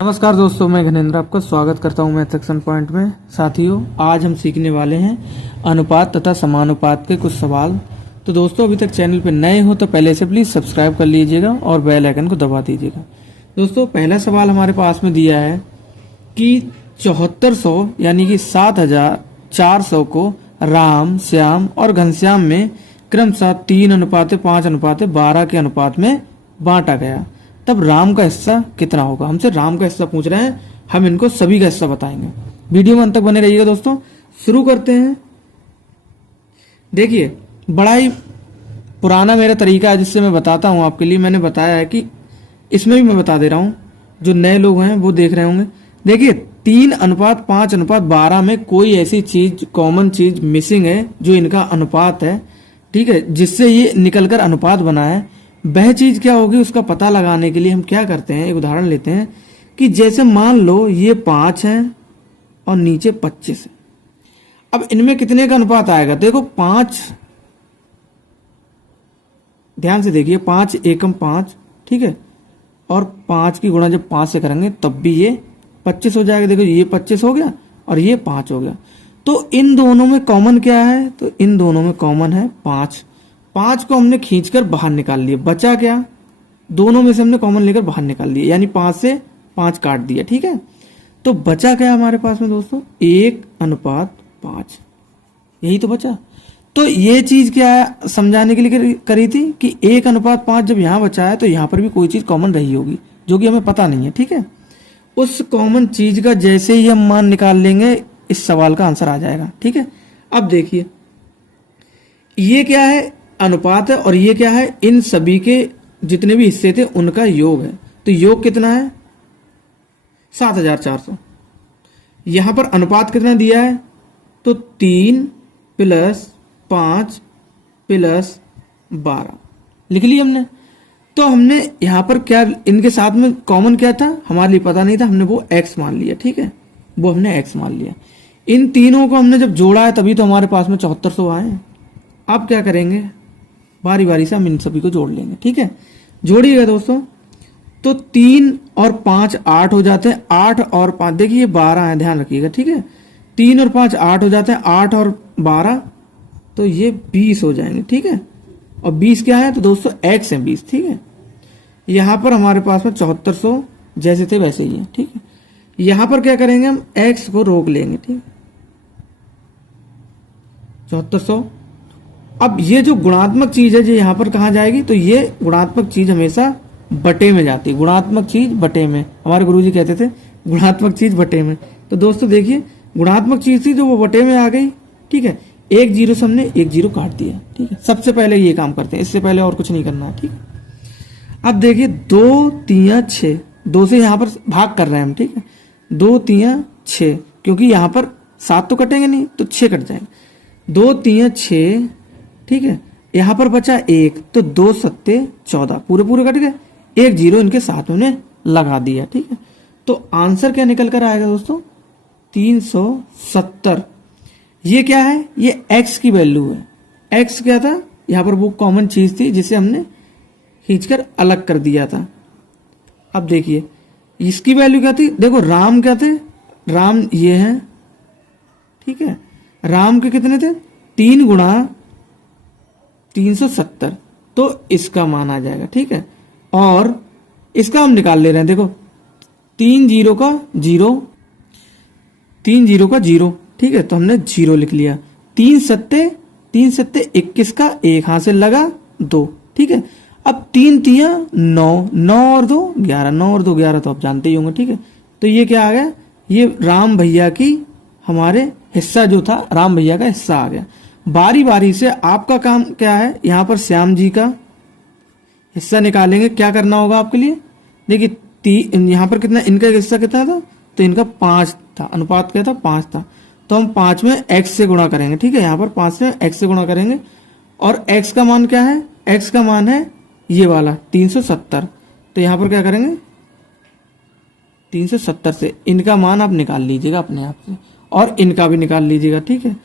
नमस्कार दोस्तों, मैं घनेंद्र आपका स्वागत करता हूं मैथ सेक्शन पॉइंट में। साथियों, आज हम सीखने वाले हैं अनुपात तथा समानुपात के कुछ सवाल। तो दोस्तों, अभी तक चैनल पर नए हो तो पहले से प्लीज़ सब्सक्राइब कर लीजिएगा और बेल आइकन को दबा दीजिएगा। दोस्तों, पहला सवाल हमारे पास में दिया है कि 7400 यानी कि 7400 को राम, श्याम और घनश्याम में क्रमशः 3:5:12 के अनुपात में बांटा गया, तब राम का हिस्सा कितना होगा। हमसे राम का हिस्सा पूछ रहे हैं, हम इनको सभी का हिस्सा बताएंगे। वीडियो में अंत तक बने रहिएगा दोस्तों। शुरू करते हैं। देखिए, बड़ा ही पुराना मेरा तरीका है जिससे मैं बताता हूं आपके लिए। मैंने बताया है कि इसमें भी मैं बता दे रहा हूं, जो नए लोग हैं वो देख रहे होंगे। देखिए, 3:5:12 में कोई ऐसी चीज, कॉमन चीज मिसिंग है जो इनका अनुपात है, ठीक है, जिससे ये निकलकर अनुपात बना है। वह चीज क्या होगी उसका पता लगाने के लिए हम क्या करते हैं, एक उदाहरण लेते हैं कि जैसे मान लो ये 5 है और नीचे 25 है। अब इनमें कितने का अनुपात आएगा। देखो 5, ध्यान से देखिए, 5 एकम 5, ठीक है, और 5 की गुणा जब 5 से करेंगे तब भी ये 25 हो जाएगा। देखो ये 25 हो गया और ये 5 हो गया। तो इन दोनों में कॉमन क्या है, तो इन दोनों में कॉमन है 5। 5 को हमने खींचकर बाहर निकाल लिया, बचा क्या, दोनों में से हमने कॉमन लेकर बाहर निकाल लिया, यानी 5 से 5 काट दिया, ठीक है। तो बचा क्या हमारे पास में दोस्तों, 1:5, यही तो बचा। तो ये चीज क्या है, समझाने के लिए करी थी कि 1:5 जब यहां बचा है तो यहां पर भी कोई चीज कॉमन रही होगी जो कि हमें पता नहीं है, ठीक है। उस कॉमन चीज का जैसे ही हम मान निकाल लेंगे, इस सवाल का आंसर आ जाएगा, ठीक है। अब देखिए, ये क्या है, अनुपात है, और ये क्या है, इन सभी के जितने भी हिस्से थे उनका योग है। तो योग कितना है, 7400। यहां पर अनुपात कितना दिया है, तो 3 + 5 + 12 लिख लिया हमने। तो हमने यहां पर क्या, इनके साथ में कॉमन क्या था हमारे लिए पता नहीं था, हमने वो x मान लिया, ठीक है, वो हमने x मान लिया। इन तीनों को हमने जब जोड़ा है तभी तो हमारे पास में 7400 आए। अब क्या करेंगे, बारी बारी से हम इन सभी को जोड़ लेंगे, ठीक है। जोड़िएगा दोस्तों, तो 3 और 5 8 हो जाते हैं, 8 और 5 देखिए 12 है, ध्यान रखिएगा, ठीक है। 3 और 5 8 हो जाते हैं, 8 और 12 तो ये 20 हो जाएंगे, ठीक है। और 20 क्या है, तो दोस्तों x है 20, ठीक है। यहां पर हमारे पास में 7400 जैसे थे वैसे ही है, ठीक है। यहां पर क्या करेंगे, हम x को रोक लेंगे, ठीक है, 7400। अब ये जो गुणात्मक चीज है जो यहां पर कहां जाएगी, तो ये गुणात्मक चीज हमेशा बटे में जाती है। गुणात्मक चीज बटे में, हमारे गुरुजी कहते थे गुणात्मक चीज बटे में। तो दोस्तों देखिए, गुणात्मक चीज थी जो वो बटे में आ गई, ठीक है। एक जीरो से हमने एक जीरो काट दिया, ठीक है। सबसे पहले ये काम करते हैं, इससे पहले और कुछ नहीं करना है, ठीक है। अब देखिए 2 3 6, 2 से यहां पर भाग कर रहे हैं हम, ठीक है। 2 3 6, क्योंकि यहां पर 7 तो कटेंगे नहीं तो 6 कट जाएंगे। 2 3 6, ठीक है। यहां पर बचा 1, तो 2 7 14, पूरे पूरे कट गए। एक जीरो इनके साथ में लगा दिया, ठीक है। तो आंसर क्या निकल कर आएगा दोस्तों, 370। ये क्या है, ये x की वैल्यू है। x क्या था, यहां पर वो कॉमन चीज थी जिसे हमने खींचकर अलग कर दिया था। अब देखिए इसकी वैल्यू क्या थी, देखो राम क्या थे, राम ये है, ठीक है। राम के कितने थे, 3 × 370, तो इसका मान आ जाएगा, ठीक है। और इसका हम निकाल ले रहे हैं, देखो 3 0 का 0, 3 0 का 0, ठीक है, तो हमने 0 लिख लिया। 3 7 21 का 1 हाथ से लगा 2, ठीक है। अब 3 3 9, 9 और 2 11, 9 और 2 11, तो आप जानते ही होंगे, ठीक है। तो ये क्या आ गया, ये राम भैया की, हमारे हिस्सा जो था राम भैया का हिस्सा आ गया। बारी बारी से आपका काम क्या है, यहां पर श्याम जी का हिस्सा निकालेंगे। क्या करना होगा आपके लिए, देखिए यहां पर कितना, इनका हिस्सा कितना था, तो इनका 5 था, अनुपात क्या था, 5 था। तो हम 5 में x से गुणा करेंगे, ठीक है। यहां पर 5 से x से गुणा करेंगे, और x का मान क्या है, x का मान है ये वाला 370। तो यहां पर क्या करेंगे, 370 से इनका मान आप निकाल लीजिएगा अपने आप से, और इनका भी निकाल लीजिएगा, ठीक है।